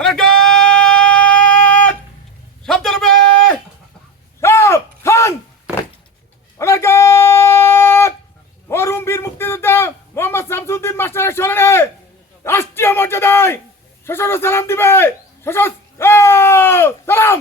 অনেক সাবধান হবে খান! অনেক মরুম বীর মুক্তিযোদ্ধা মোহাম্মদ শামসুদ্দিন মাস্টারের স্মরণে রাষ্ট্রীয় মর্যাদায় সশস্ত্র সালাম দিবে। সশস্ত্র সালাম!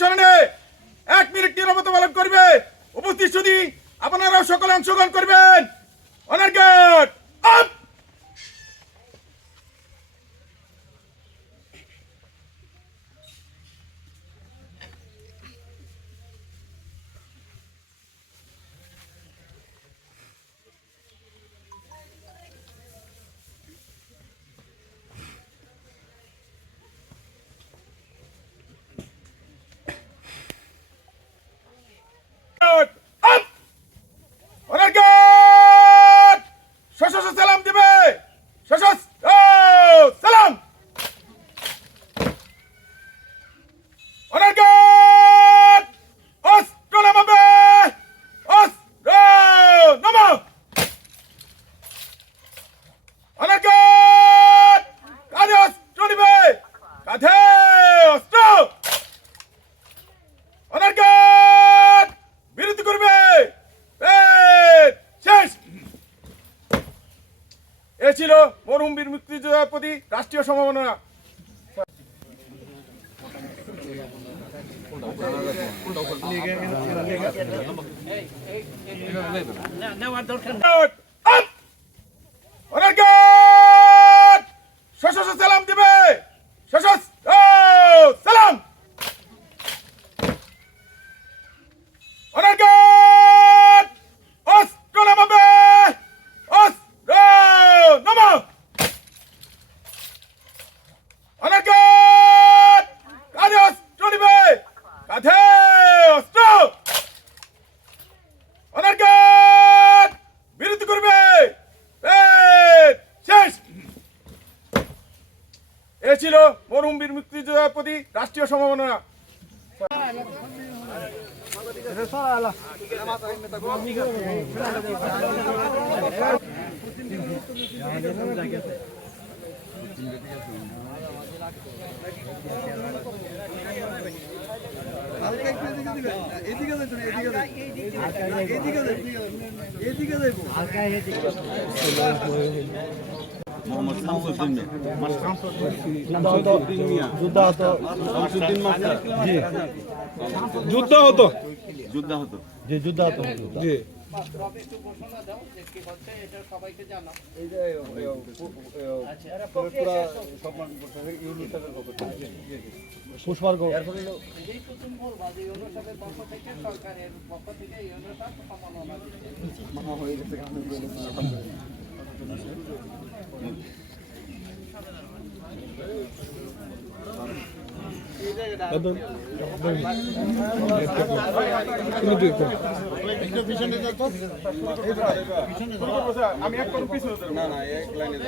স্মরণে এক মিনিট নিরবতা পালন করবে। উপস্থিত শুধু আপনারাও সকলে অংশগ্রহণ করবেন। আপ! ছিল মরহুম বীর মুক্তিযোদ্ধার প্রতি রাষ্ট্রীয় সম্ভাবনা আপ! অনার্গাত ছিল মরহুম বীর মুক্তিযোদ্ধার প্রতি রাষ্ট্রীয় সম্ভাবনা। এদিকে এদিকে এদিকে মোহাম্মদ শামসুদ্দিন মিয়া শামসুদ্দিন মিয়া শামসুদ্দিন মাস্টার জি যুদ্ধ হতো যোদ্ধা হতো যে যুদ্ধ হতো জি পুষ্পার্ঘ হয়ে গেছে বলে। না না এক লাইনে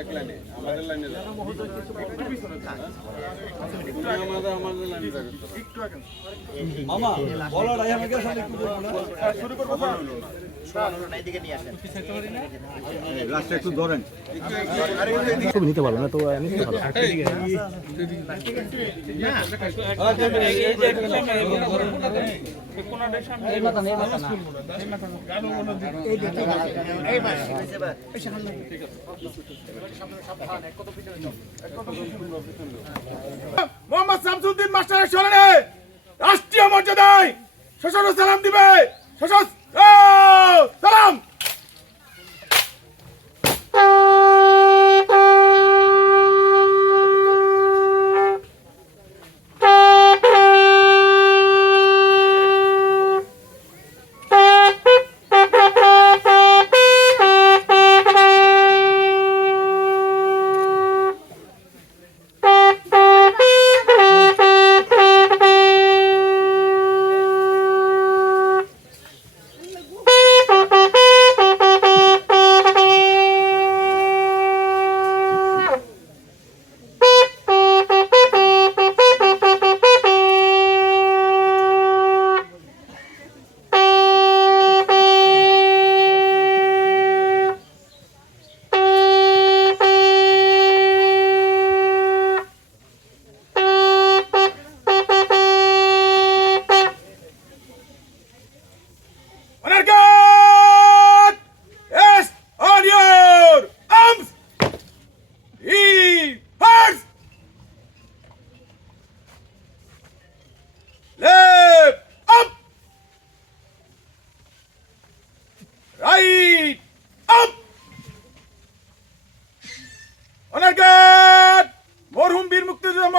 এক লাইনে আমাদের লাইনে আমাদের আমাদের লাইনে যাও মামা বলার আই আমাকে সামনে একটু দেখো না স্যার? লাস্টে একটু ধরেন মোহাম্মদ শামসুদ্দিন মাস্টারের স্মরণে রাষ্ট্রীয় মর্যাদায় সশস্ত্র সালাম দিবে সালাম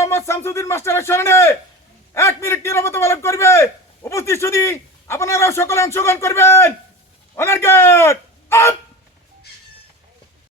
মোহাম্মদ শামসুদ্দিন মাস্টারের স্মরণে এক মিনিট নিরবতা পালন করবে। উপস্থিত শুধু আপনারাও সকলে অংশগ্রহণ করবেন। অনেক আপ!